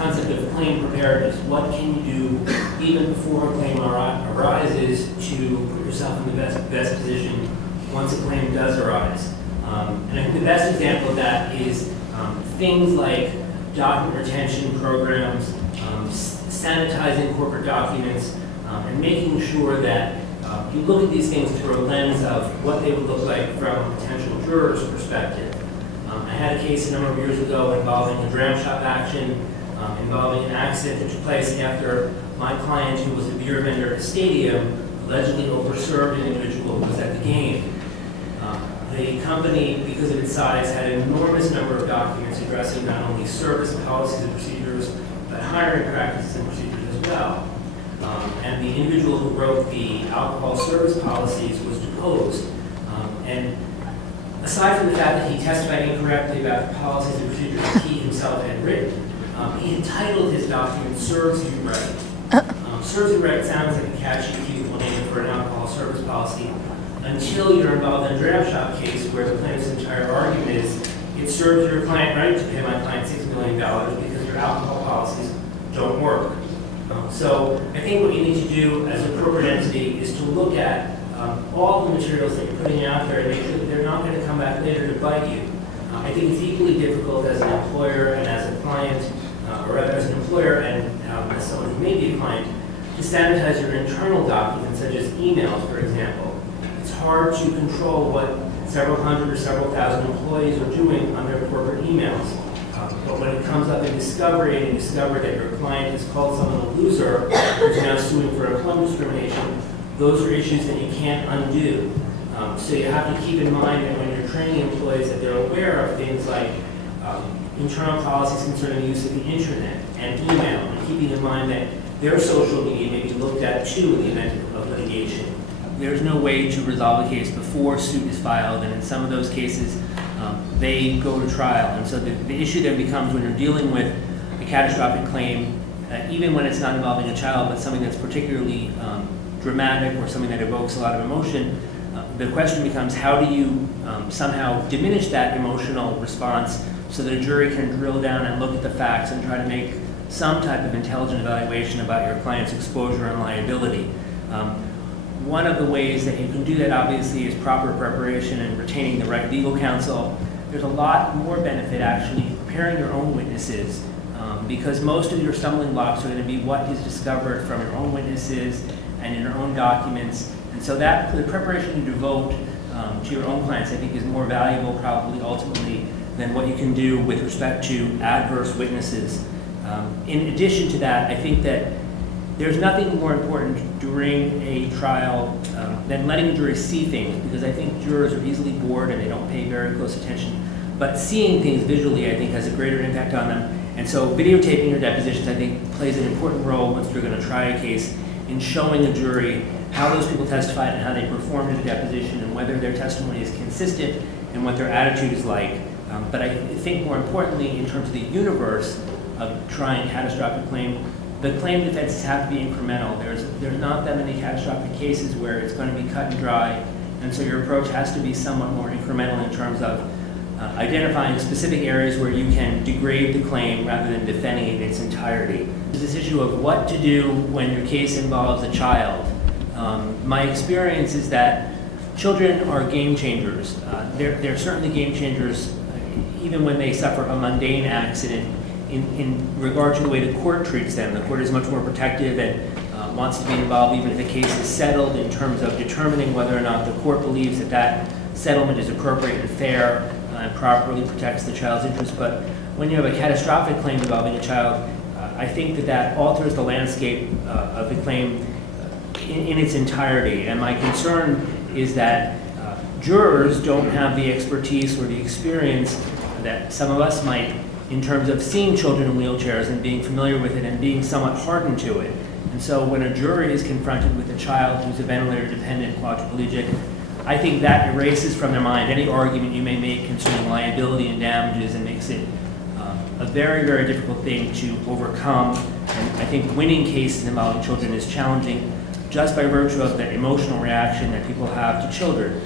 concept of claim preparedness. What can you do even before a claim arises to put yourself in the best position once a claim does arise? And I think the best example of that is things like document retention programs, sanitizing corporate documents, and making sure that you look at these things through a lens of what they would look like from a potential juror's perspective. I had a case a number of years ago involving a dram shop action, involving an accident that took place after my client, who was a beer vendor at the stadium, allegedly overserved an individual who was at the game. The company, because of its size, had an enormous number of documents addressing not only service policies and procedures, but hiring practices and procedures as well. And the individual who wrote the alcohol service policies was deposed. And aside from the fact that he testified incorrectly about the policies and procedures that he himself had written, he entitled his document "Serves You Right." Serves You Right sounds like a catchy, cute name for an alcohol service policy, until you're involved in a dram shop case where the plaintiff's entire argument is, it serves your client right to pay my client $6 million because your alcohol policies don't work. So I think what you need to do as a corporate entity is to look at all the materials that you're putting out there and make sure that they're not going to come back later to bite you. I think it's equally difficult as an employer and as a client, or rather as an employer and as someone who may be a client, to sanitize your internal documents, such as emails, for example. It's hard to control what several hundred or several thousand employees are doing on their corporate emails. But when it comes up in discovery and you discover that your client has called someone a loser who's now suing for employment discrimination, those are issues that you can't undo. So you have to keep in mind that when you're training employees that they're aware of things like internal policies concerning the use of the internet and email, and keeping in mind that their social media may be looked at too in the event of litigation. There's no way to resolve a case before suit is filed, and in some of those cases, they go to trial. And so the issue then becomes when you're dealing with a catastrophic claim, even when it's not involving a child, but something that's particularly dramatic or something that evokes a lot of emotion, the question becomes how do you somehow diminish that emotional response so that a jury can drill down and look at the facts and try to make some type of intelligent evaluation about your client's exposure and liability. One of the ways that you can do that, obviously, is proper preparation and retaining the right legal counsel. There's a lot more benefit, actually, preparing your own witnesses, because most of your stumbling blocks are going to be what is discovered from your own witnesses and in your own documents. And so that the preparation you devote to your own clients, I think, is more valuable, probably, ultimately, than what you can do with respect to adverse witnesses. In addition to that, I think that there's nothing more important during a trial than letting the jury see things, because I think jurors are easily bored and they don't pay very close attention. But seeing things visually, I think, has a greater impact on them. And so videotaping your depositions, I think, plays an important role once you're going to try a case in showing the jury how those people testified and how they performed in a deposition and whether their testimony is consistent and what their attitude is like. But I think more importantly, in terms of the universe of trying catastrophic claim, the claim defenses have to be incremental. There's not that many catastrophic cases where it's going to be cut and dry, and so your approach has to be somewhat more incremental in terms of identifying specific areas where you can degrade the claim rather than defending it in its entirety. This issue of what to do when your case involves a child. My experience is that children are game changers. They're certainly game changers even when they suffer a mundane accident. In regard to the way the court treats them, the court is much more protective and wants to be involved even if the case is settled in terms of determining whether or not the court believes that that settlement is appropriate and fair and properly protects the child's interests. But when you have a catastrophic claim involving a child, I think that alters the landscape of the claim in its entirety. And my concern is that jurors don't have the expertise or the experience that some of us might in terms of seeing children in wheelchairs and being familiar with it and being somewhat hardened to it. And so when a jury is confronted with a child who's a ventilator-dependent quadriplegic, I think that erases from their mind any argument you may make concerning liability and damages and makes it a very, very difficult thing to overcome. And I think winning cases involving children is challenging just by virtue of the emotional reaction that people have to children.